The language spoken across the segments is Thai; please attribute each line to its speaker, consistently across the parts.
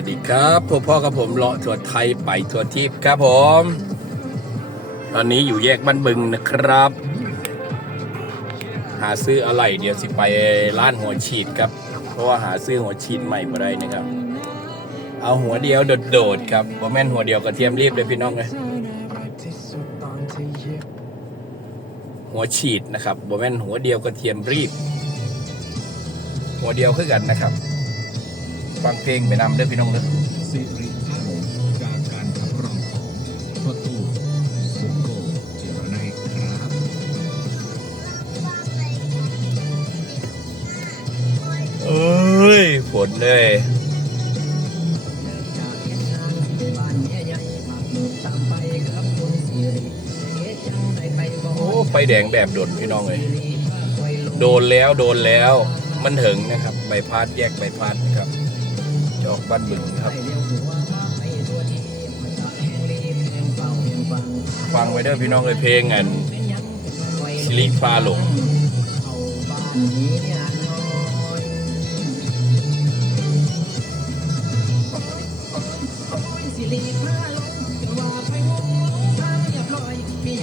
Speaker 1: วัสดีครับพ่อพ่อกับผมเลาะทัวร์ไทยไปทัวร์ทิพย์ครับผม ตอนนี้อยู่แยกบ้านบึงนะครับ หาซื้ออะไรเดี๋ยวสิไปร้านหัวฉีดครับ เพราะว่าหาซื้อหัวฉีดใหม่มาได้นะครับ เอาหัวเดียวโดดๆครับว่าแม่นหัวเดียวกระเทียมรีบเลยพี่น้องเลยหัวฉีดนะครับบ่แม่นหัวเดียวกระเทียมรีบ หัวเดียวคือกันนะครับ ฟังเพลงไปนำเด้อพี่น้องเด้อ
Speaker 2: สิริพาโหงจากการขับร้องของพ่อตู้สุโกเจรนัยครับ
Speaker 1: เอ้ยฝนเลยโอ้ไฟแดงแบบโดนพี่น้องเลยโดนแล้วโดนแล้วมันถึงนะครับใบพัดแยกใบพัดครับ จอกบ้านบึงครับ ฟังไว้เด้อพี่น้องเลยเพลงอันสิริฟ้าหลง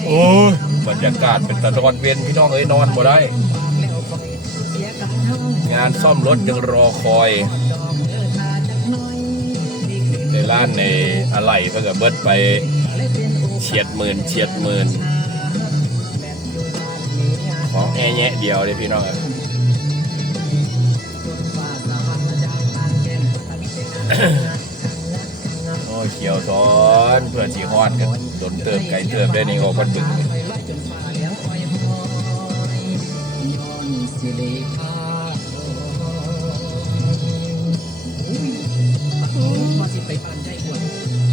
Speaker 1: โอ้ยบรรยากาศเป็นตะนอนเวียนพี่น้องเอ้ยนอนบ่ได้ งานซ่อมรถยังรอคอย ร้านในอะไรก็จะเบิดไปเฉียดหมื่นเฉียดหมื่นของแอแยะเดียวเลยพี่น้องเอ้ยโอ้ยเขียวซ้อนเพื่อสีฮอดกันโดนเติมไก่เติมได้ในออกบันบึง
Speaker 3: สิริพา ไปบ้านใจกวน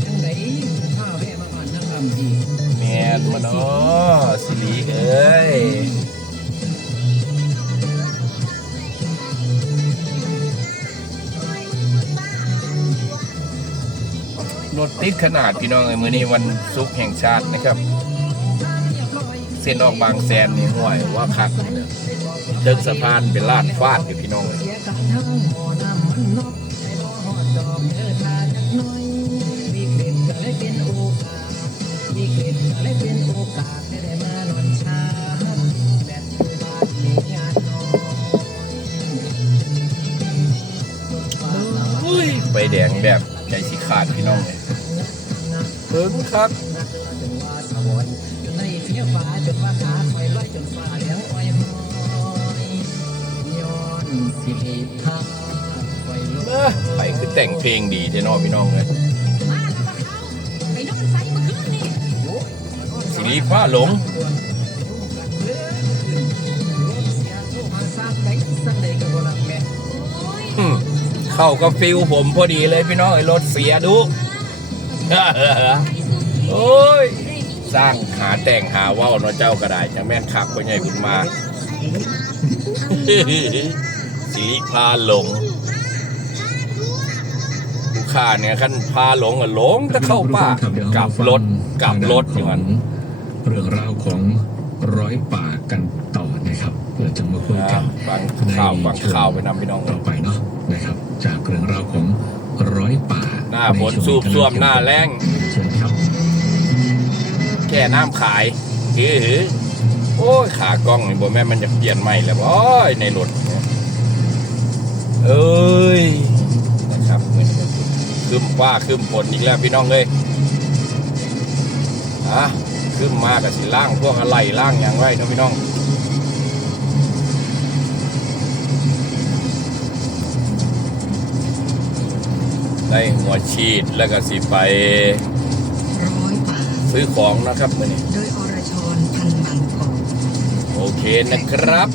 Speaker 3: จังไดข้าวแว่มาบ้านนั่งลำดี
Speaker 1: แมนมาเนาะสิริเอ้ยรถติดขนาดพี่น้องเอ้ยมื้อนี้วันศุกร์แห่งชาตินะครับ เส้นออกบางแสนนี่ห่วยว่าคักเนี่ยเดินสะพานเป็นลาดฟาดอยู่พี่น้องเอ้ย
Speaker 3: เสียกันทั้งหมอ แด
Speaker 1: งแบบใจสิขาดพี่น้องเลยเพิ่งครับ
Speaker 3: นักละจนว่าสวรรค์อยู่ในเพียฟ้าจนว่าขาไฟลอยจนฟ้าเลี้ยงอ้อยหอยย้อนสิริภาพไฟล
Speaker 1: เอ้อไปคือแต่งเพลงดีเทนอพี่น้องเลย
Speaker 4: มาแล้วมาเขาไปนอนไฟเมื่อคืนนี่
Speaker 1: สิริฟ้าหลง เข้ากับฟิลผมพอดีเลยพี่น้องไอ้รถเสียดูโอ้ยสร้างหาแต่งหาเว่าวเนาะเจ้าก็ได้จังแม่นขับก็ใหญ่บุญมาสีพาหลงผู้ข้าเนี่ยขั้นพาหลงอะหลงจะเข้าป่ากลับรถกลับรถอยู่มัน
Speaker 2: เรื่องราวของร้อยป่ากันต่อนะครับเราจะมาคุยกัน
Speaker 1: ฟังข่าวฟังข่าวไปนำพี่น้อง
Speaker 2: ต่อไปเนาะ
Speaker 1: ฝนสูบซ่วมหน้าแรงแค่น้ำขายหือหือโอ้ยขากล้องนี่บ่แม่มันจะเปลี่ยนใหม่แล้วโอ้ยในรถเอ้ยนะครับมันก็คืมฟ้าคืมฝนอีกแล้วพี่น้องเลยฮะคืมมากับสิล่างพวกอะไรล่างอย่างไรเนาะพี่น้อง ได้หัวฉีดแล้วก็สิไป
Speaker 4: ร้อยป่า
Speaker 1: ซื้อของนะครับมื่อนี้
Speaker 4: โดยอรชรพันธ์บางกอก
Speaker 1: โอเคนะครับ